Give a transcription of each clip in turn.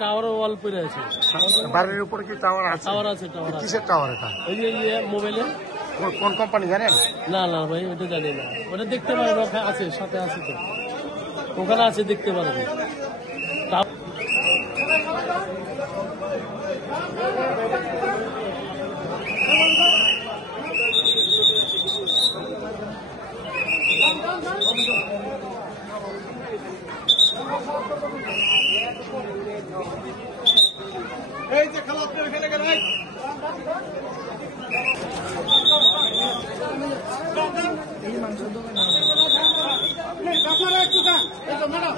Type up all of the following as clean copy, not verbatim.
Tower ওয়াল পড়ে আছে, বাড়ির উপরে কি টাওয়ার আছে? টাওয়ার আছে। কিসের টাওয়ার এটা? ওই যে মোবাইলে। কোন কোম্পানি জানেন? না না ভাই, ওটা জানি না। ওটা দেখতে পারেন, ওখানে আছে, সাথে আছে তো, ওখানে আছে, দেখতে পারবেন। এই যে খেলা আপনার এখানে গেল এই মাংস দোকান একটু দাম এই তো ম্যাডাম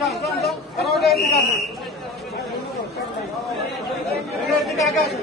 দাম দাম দাম ওটা এদিকে আসুন, এদিকে আগে আসুন।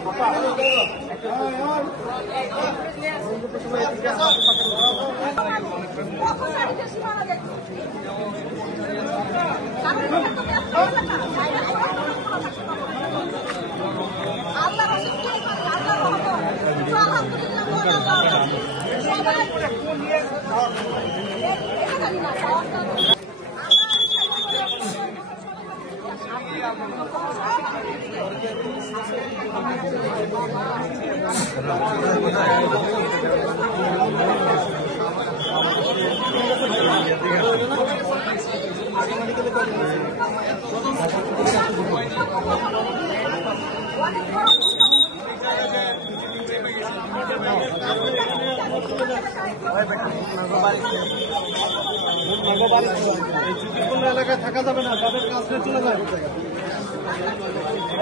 এলাকায় থাকা যাবে না, তাদের কাছে চলে যায়।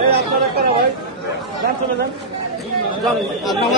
এই আপনার একটা ভাই যান, চলে যান, যান আপনার